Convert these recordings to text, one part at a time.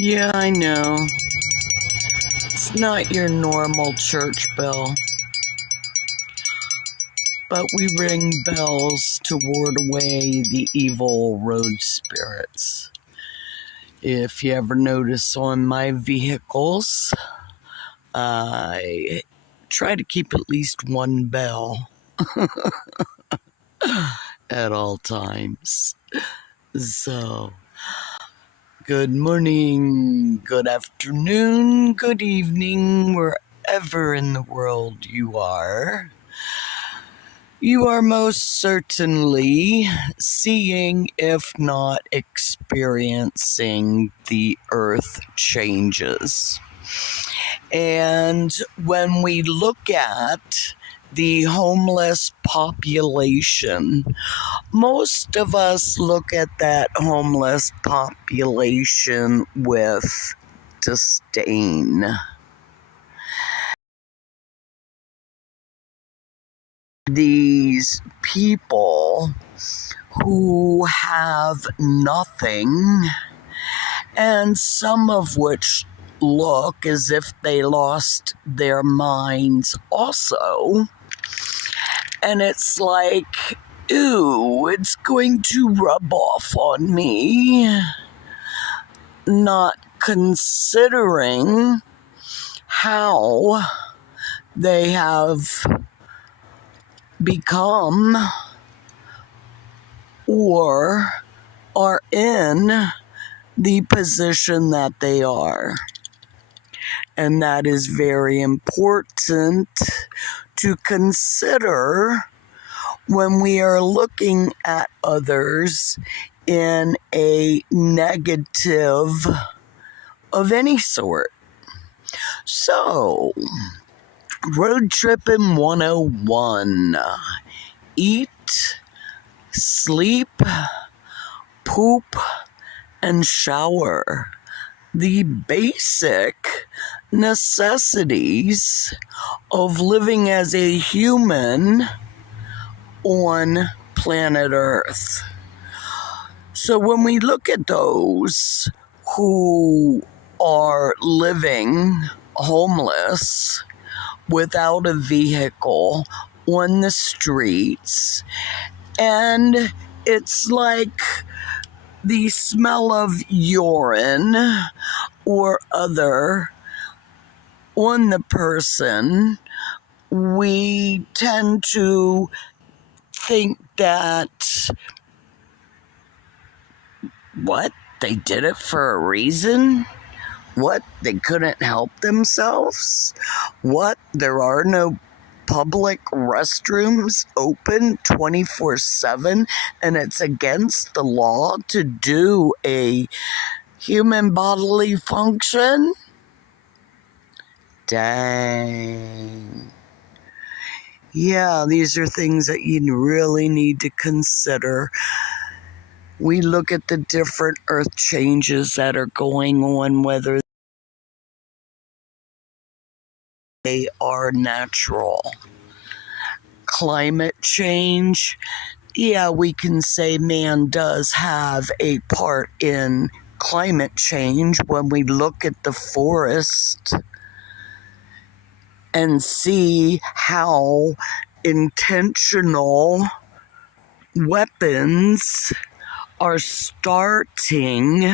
Yeah, I know. It's not your normal church bell, but we ring bells to ward away the evil road spirits. If you ever notice on my vehicles, I try to keep at least one bell at all times. So, good morning, good afternoon, good evening, wherever in the world you are. You are most certainly seeing, if not experiencing, the earth changes. And when we look at the homeless population, most of us look at that homeless population with disdain. These people who have nothing, and some of which look as if they lost their minds also. And it's like, ooh, it's going to rub off on me. Not considering how they have become or are in the position that they are. And that is very important to consider when we are looking at others in a negative of any sort. So, Road Tripping 101. Eat, sleep, poop, and shower. The basic necessities of living as a human on planet Earth. So when we look at those who are living homeless without a vehicle on the streets, and it's like the smell of urine or other on the person, we tend to think that, what? They did it for a reason? What? They couldn't help themselves? What? There are no public restrooms open 24/7 and it's against the law to do a human bodily function? Dang. Yeah, these are things that you really need to consider. We look at the different earth changes that are going on, whether they are natural. Climate change, yeah, we can say man does have a part in climate change when we look at the forest and see how intentional weapons are starting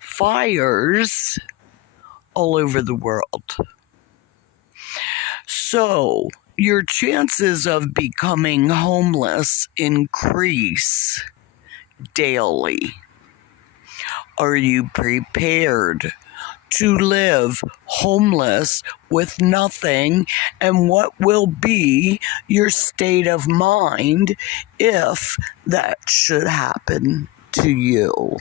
fires all over the world. So, your chances of becoming homeless increase daily. Are you prepared to live homeless with nothing? And what will be your state of mind if that should happen to you?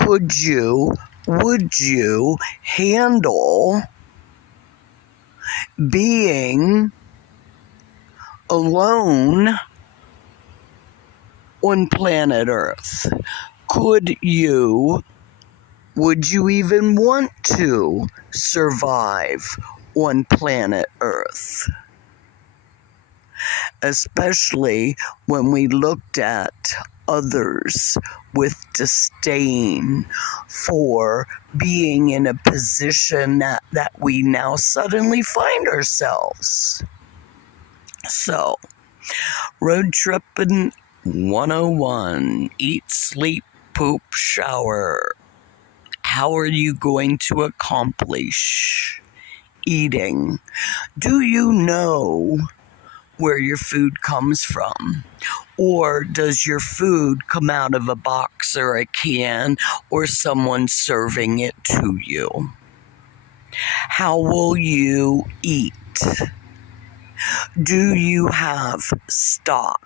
Would you handle being alone on planet Earth? Would you even want to survive on planet Earth? especially when we looked at others with disdain for being in a position that we now suddenly find ourselves. So, road tripping 101: eat, sleep, poop, shower. How are you going to accomplish eating? Do you know where your food comes from? Or does your food come out of a box or a can or someone serving it to you? How will you eat? Do you have stock?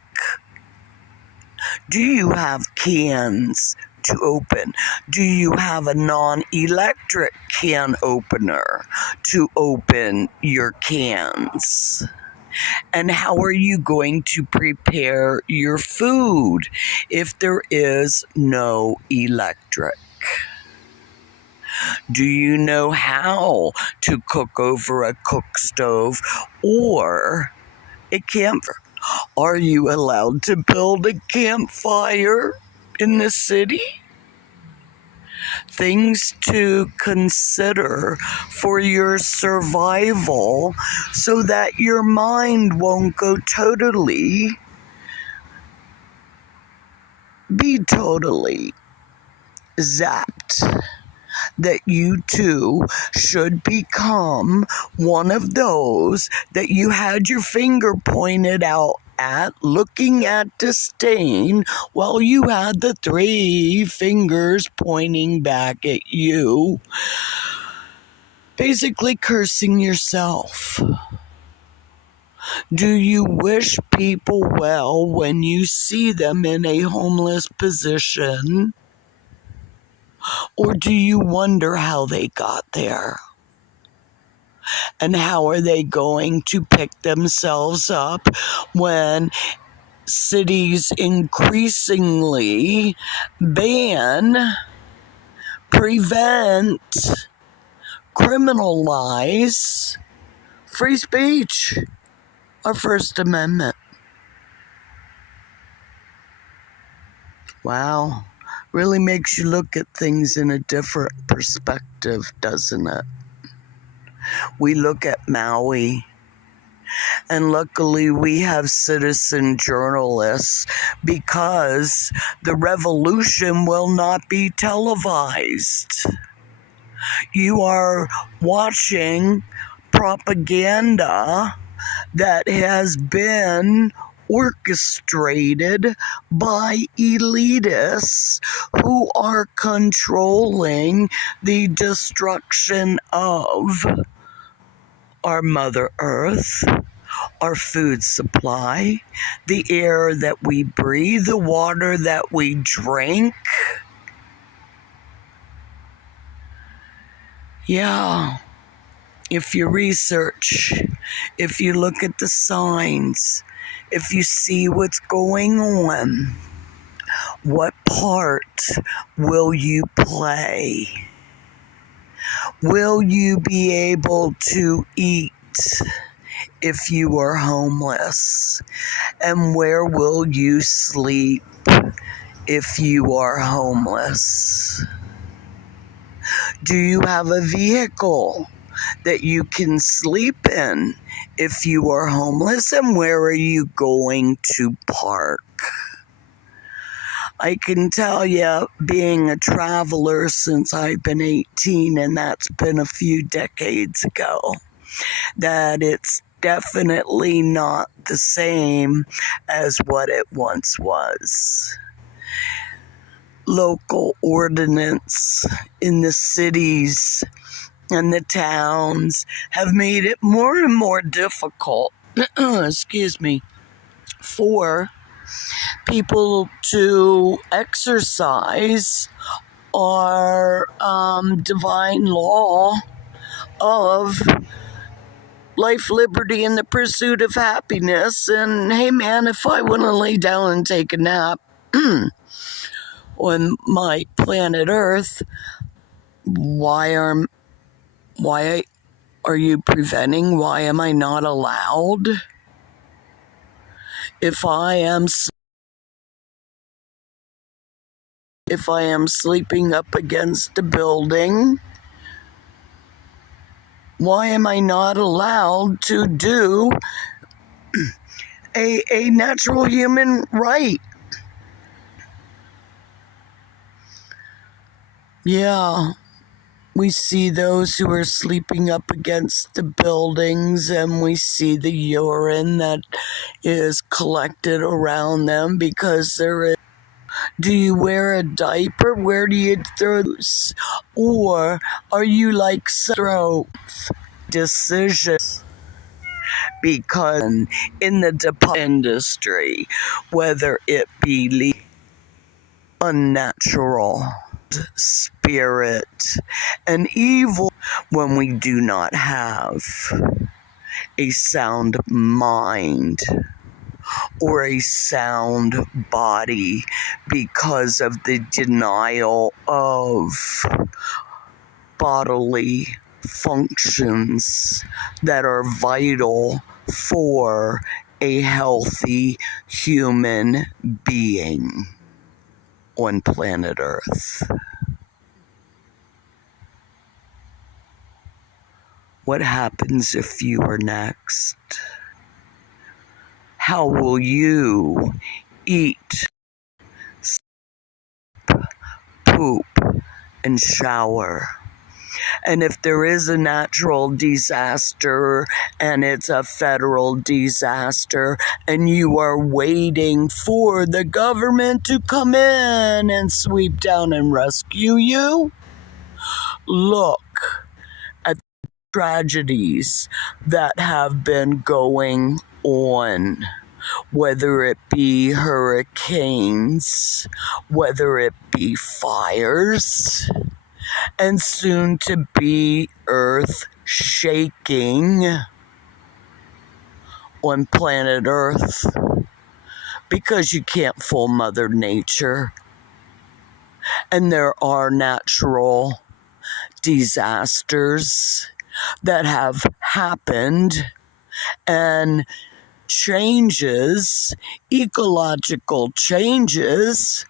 Do you have cans to open? Do you have a non-electric can opener to open your cans? And how are you going to prepare your food if there is no electric? Do you know how to cook over a cook stove or a campfire? Are you allowed to build a campfire in the city? Things to consider for your survival so that your mind won't go totally zapped. That you too should become one of those that you had your finger pointed out at, looking at disdain, while you had the 3 fingers pointing back at you, basically cursing yourself. Do you wish people well when you see them in a homeless position? Or do you wonder how they got there? And how are they going to pick themselves up when cities increasingly ban, prevent, criminalize free speech, our First Amendment? Wow. Really makes you look at things in a different perspective, doesn't it? We look at Maui, and luckily we have citizen journalists because the revolution will not be televised. You are watching propaganda that has been orchestrated by elitists who are controlling the destruction of our Mother Earth, our food supply, the air that we breathe, the water that we drink. Yeah. If you research, if you look at the signs, if you see what's going on, what part will you play? Will you be able to eat if you are homeless? And where will you sleep if you are homeless? Do you have a vehicle that you can sleep in if you are homeless? And where are you going to park? I can tell you, being a traveler since I've been 18, and that's been a few decades ago, that it's definitely not the same as what it once was. Local ordinance in the cities and the towns have made it more and more difficult, excuse me, for people to exercise our divine law of life, liberty, and the pursuit of happiness. And hey man, if I want to lay down and take a nap on my planet Earth, why are you preventing? Why am I not allowed? If I am sleeping up against a building, why am I not allowed to do a natural human right? Yeah, we see those who are sleeping up against the buildings, and we see the urine that is collected around them because there is. Do you wear a diaper? Where do you throw those? Or are you like throw decisions? Because in the industry, whether it be unnatural, spirit, and evil, when we do not have a sound mind or a sound body because of the denial of bodily functions that are vital for a healthy human being on planet Earth. What happens if you are next? How will you eat, poop, and shower? And if there is a natural disaster and it's a federal disaster and you are waiting for the government to come in and sweep down and rescue you, look at the tragedies that have been going on. Whether it be hurricanes, whether it be fires, and soon to be earth shaking on planet Earth, because you can't fool Mother Nature. And there are natural disasters that have happened and changes, ecological changes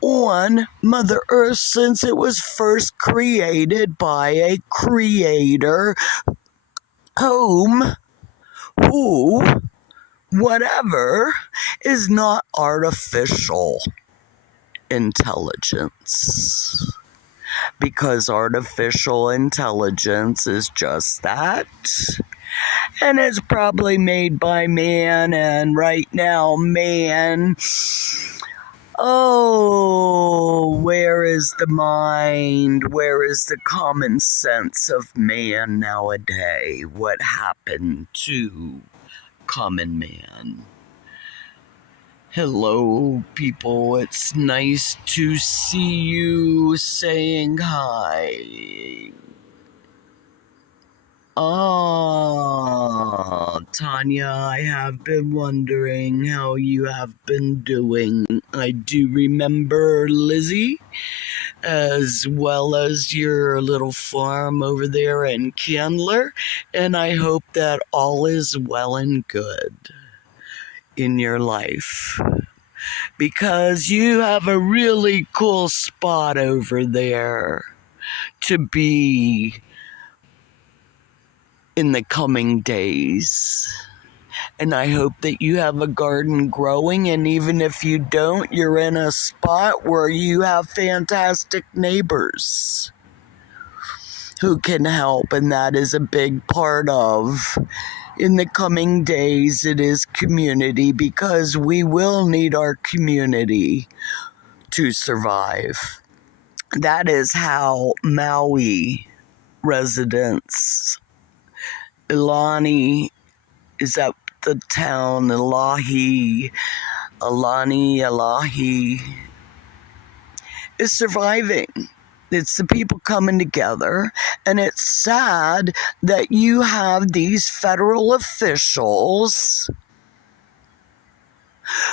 on Mother Earth since it was first created by a creator who, whatever, is not artificial intelligence. Because artificial intelligence is just that. And it's probably made by man, and right now, man, where is the mind? Where is the common sense of man nowadays? What happened to common man? Hello, people. It's nice to see you saying hi. Tanya, I have been wondering how you have been doing. I do remember Lizzie, as well as your little farm over there in Candler, and I hope that all is well and good in your life, because you have a really cool spot over there to be in the coming days. And I hope that you have a garden growing, and even if you don't, you're in a spot where you have fantastic neighbors who can help, and that is a big part of, in the coming days, it is community, because we will need our community to survive. That is how Maui residents, Ilani, is that the town, Alani, is surviving. It's the people coming together, and it's sad that you have these federal officials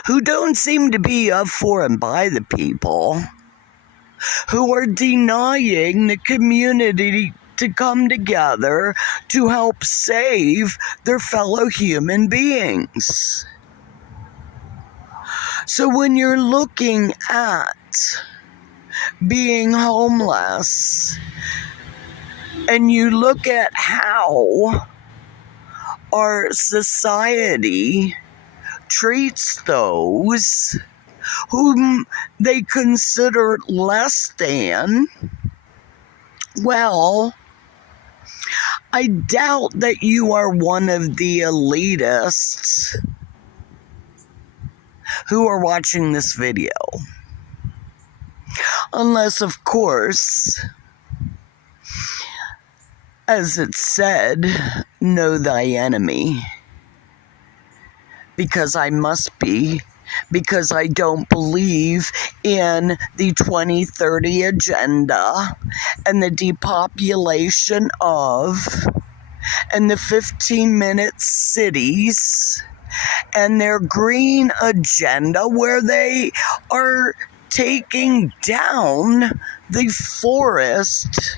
who don't seem to be of for and by the people, who are denying the community to come together to help save their fellow human beings. So when you're looking at being homeless and you look at how our society treats those whom they consider less than, well, I doubt that you are one of the elitists who are watching this video. Unless, of course, as it said, know thy enemy. Because I must be. Because I don't believe in the 2030 agenda and the depopulation of and the 15-minute cities and their green agenda where they are taking down the forest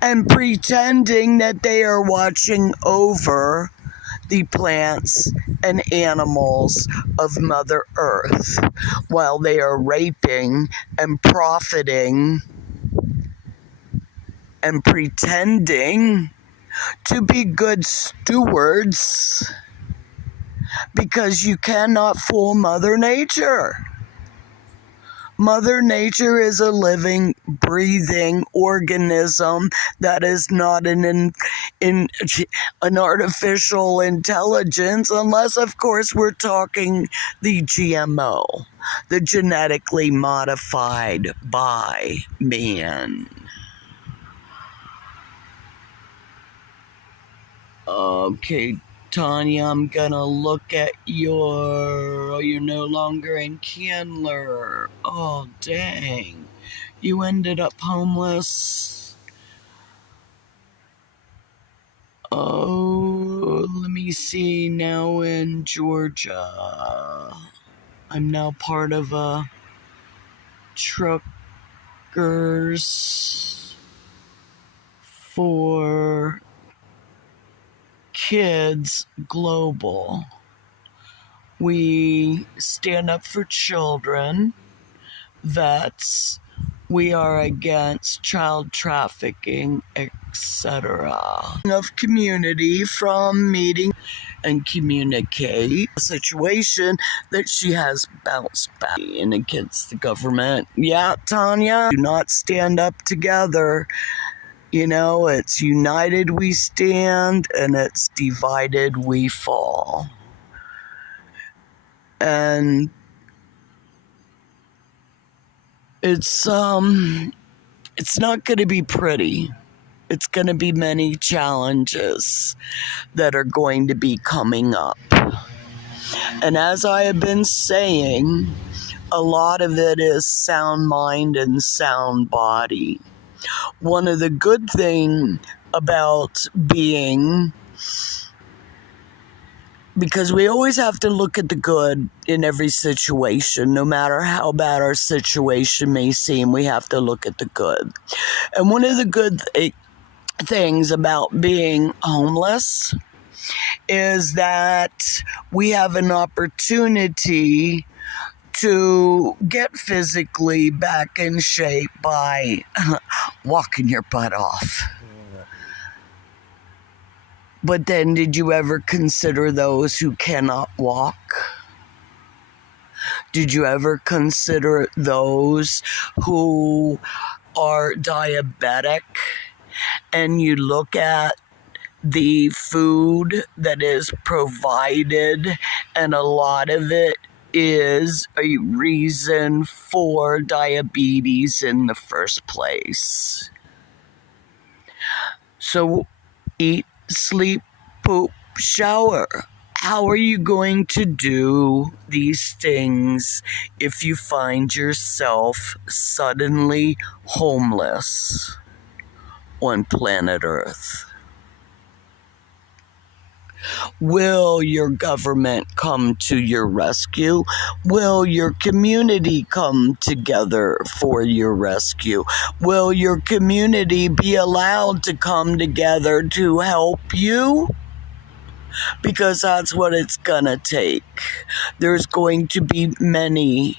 and pretending that they are watching over the plants and animals of Mother Earth while they are raping and profiting and pretending to be good stewards, because you cannot fool Mother Nature. Mother Nature is a living, breathing organism that is not an artificial intelligence, unless, of course, we're talking the GMO, the genetically modified by man. Okay, Tanya, I'm gonna look at you're no longer in Candler. Oh, dang. You ended up homeless. Oh, let me see, now in Georgia. I'm now part of a Truckers for Kids Global. We stand up for children, vets, we are against child trafficking, etc. Of community from meeting and communicate a situation that she has bounced back in against the government. Yeah, Tanya, do not stand up together. You know, it's united we stand, and it's divided we fall. And it's not going to be pretty. It's going to be many challenges that are going to be coming up. And as I have been saying, a lot of it is sound mind and sound body. One of the good things about being, because we always have to look at the good in every situation, no matter how bad our situation may seem, we have to look at the good. And one of the good things about being homeless is that we have an opportunity to get physically back in shape by walking your butt off. But then, did you ever consider those who cannot walk? Did you ever consider those who are diabetic, and you look at the food that is provided, and a lot of it is a reason for diabetes in the first place? So eat, sleep, poop, shower. How are you going to do these things if you find yourself suddenly homeless on planet Earth? Will your government come to your rescue? Will your community come together for your rescue? Will your community be allowed to come together to help you? because that's what it's gonna take. There's going to be many,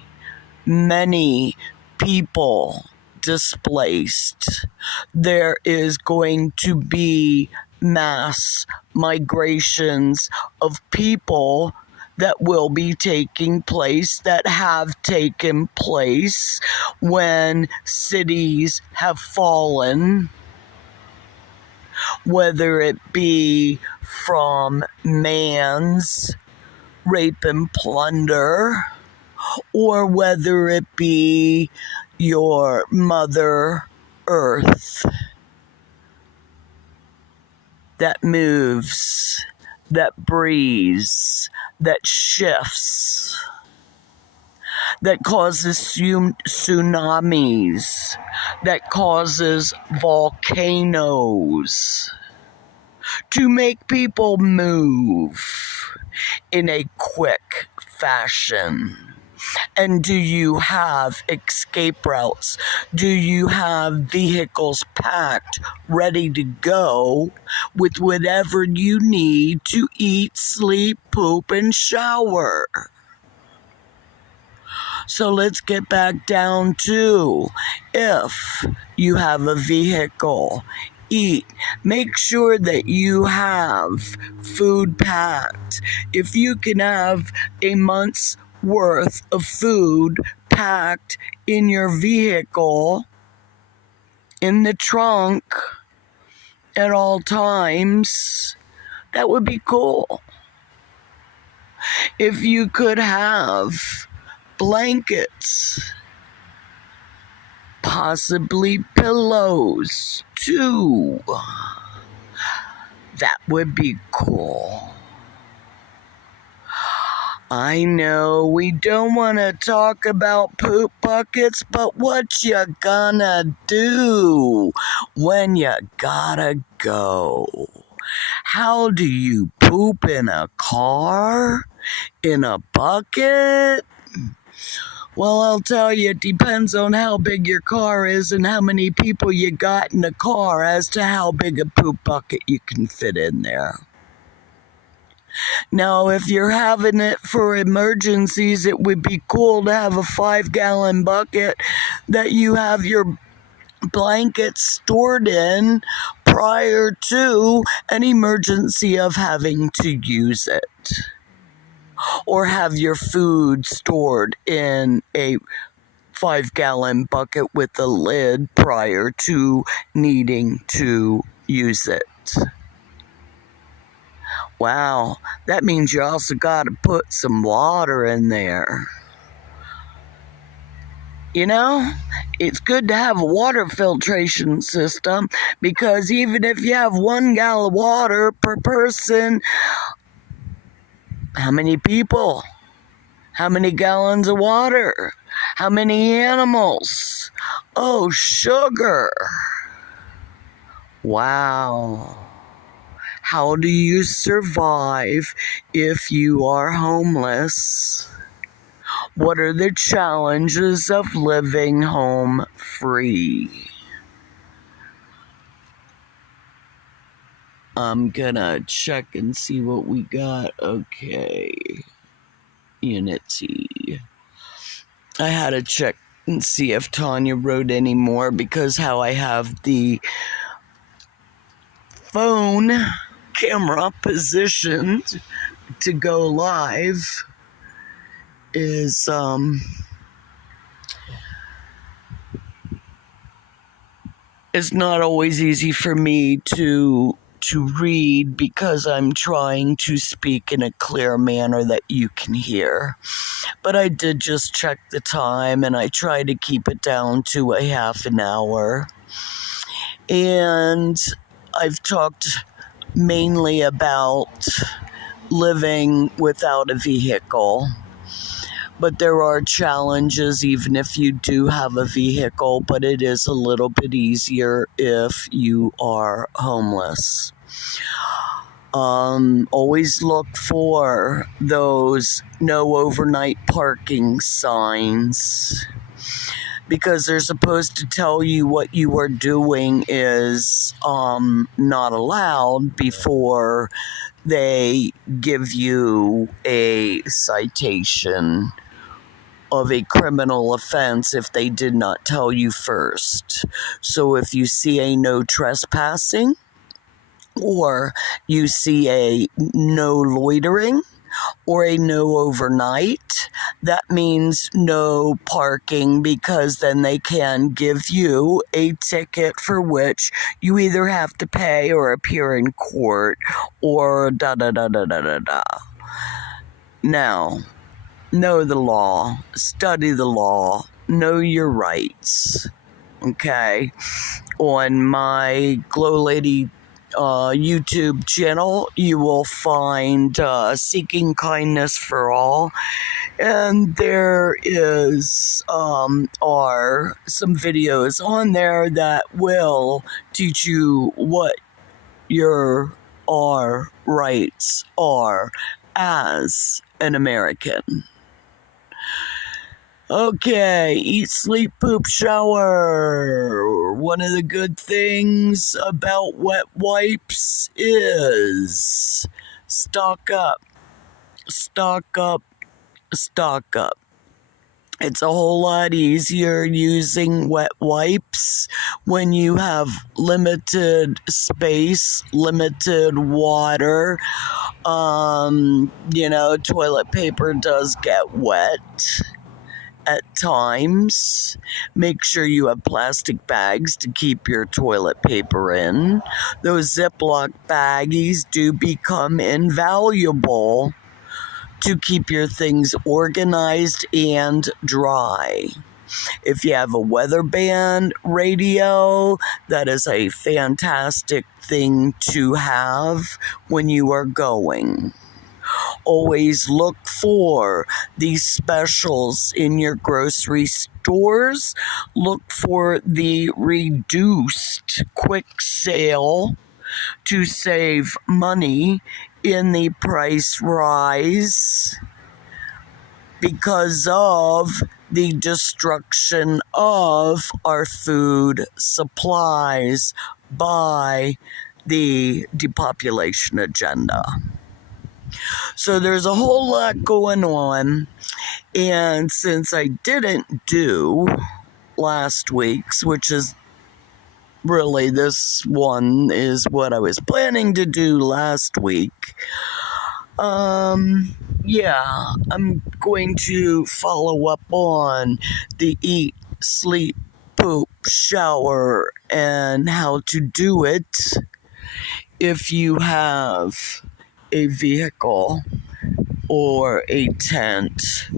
many people displaced. There is going to be mass migrations of people that will be taking place, that have taken place when cities have fallen, whether it be from man's rape and plunder, or whether it be your Mother Earth that moves, that breathes, that shifts, that causes tsunamis, that causes volcanoes, to make people move in a quick fashion. And do you have escape routes? Do you have vehicles packed, ready to go with whatever you need to eat, sleep, poop, and shower? So let's get back down to, if you have a vehicle, eat. Make sure that you have food packed. If you can have a month's worth of food packed in your vehicle, in the trunk, at all times, that would be cool. If you could have blankets, possibly pillows too, that would be cool. I know we don't want to talk about poop buckets, but what you gonna do when you gotta go? How do you poop in a car? In a bucket? Well, I'll tell you, it depends on how big your car is and how many people you got in the car as to how big a poop bucket you can fit in there. Now, if you're having it for emergencies, it would be cool to have a 5-gallon bucket that you have your blankets stored in prior to an emergency of having to use it. Or have your food stored in a 5-gallon bucket with a lid prior to needing to use it. Wow, that means you also got to put some water in there. You know, it's good to have a water filtration system, because even if you have 1 gallon of water per person, how many people? How many gallons of water? How many animals? Oh, sugar. Wow. How do you survive if you are homeless? What are the challenges of living home free? I'm gonna check and see what we got. Okay. Unity. I had to check and see if Tanya wrote any more, because how I have the phone camera positioned to go live is it's not always easy for me to read, because I'm trying to speak in a clear manner that you can hear. But I did just check the time, and I try to keep it down to a half an hour. And I've talked mainly about living without a vehicle. But there are challenges even if you do have a vehicle, but it is a little bit easier if you are homeless. Always look for those no overnight parking signs. because they're supposed to tell you what you are doing is not allowed before they give you a citation of a criminal offense if they did not tell you first. So if you see a no trespassing, or you see a no loitering, or a no overnight, that means no parking, because then they can give you a ticket for which you either have to pay or appear in court or da da da da da da da. Now, know the law, study the law, know your rights. Okay? On my GLoLady YouTube channel, you will find Seeking Kindness for All, and there are some videos on there that will teach you what your rights are as an American. Okay, eat, sleep, poop, shower. One of the good things about wet wipes is stock up, stock up, stock up. It's a whole lot easier using wet wipes when you have limited space, limited water. Toilet paper does get wet at times. Make sure you have plastic bags to keep your toilet paper in. Those Ziploc baggies do become invaluable to keep your things organized and dry. If you have a weather band radio, that is a fantastic thing to have when you are going. Always look for these specials in your grocery stores. Look for the reduced quick sale to save money in the price rise because of the destruction of our food supplies by the depopulation agenda. So there's a whole lot going on, and since I didn't do last week's, which is really, this one is what I was planning to do last week, I'm going to follow up on the eat, sleep, poop, shower, and how to do it if you have a vehicle or a tent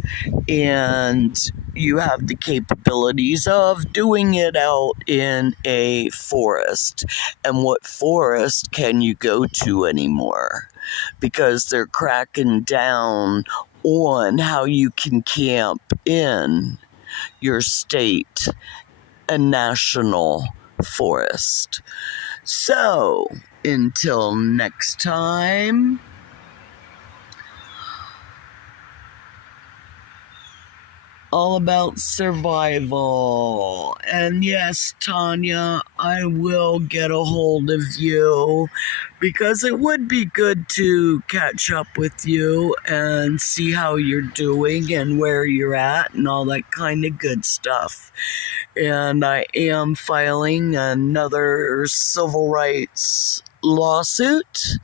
and you have the capabilities of doing it out in a forest. And what forest can you go to anymore? Because they're cracking down on how you can camp in your state and national forest. So, until next time, all about survival. And yes, Tanya, I will get a hold of you because it would be good to catch up with you and see how you're doing and where you're at and all that kind of good stuff. And I am filing another civil rights lawsuit.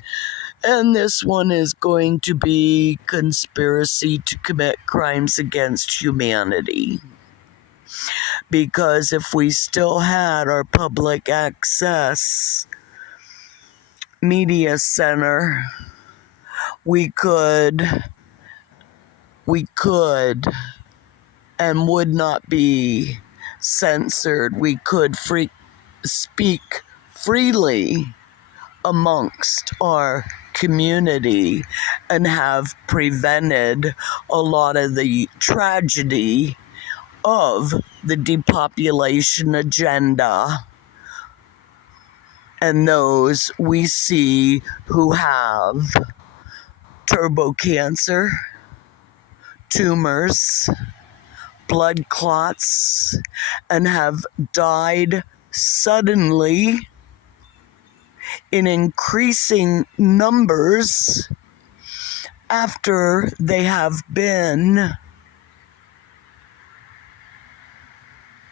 And this one is going to be conspiracy to commit crimes against humanity. Because if we still had our public access media center, we could and would not be censored. We could speak freely amongst our community and have prevented a lot of the tragedy of the depopulation agenda and those we see who have turbo cancer, tumors, blood clots and have died suddenly in increasing numbers after they have been,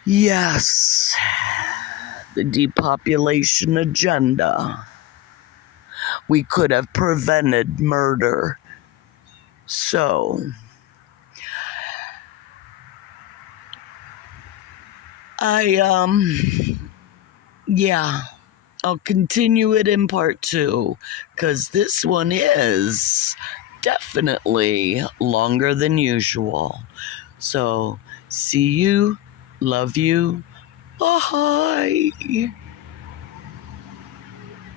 yes, the depopulation agenda. We could have prevented murder. So, yeah, I'll continue it in part 2, because this one is definitely longer than usual. So, see you, love you, bye.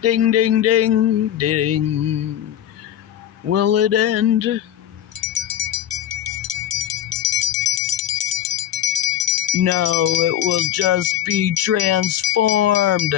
Ding, ding, ding, ding. Will it end? No, it will just be transformed.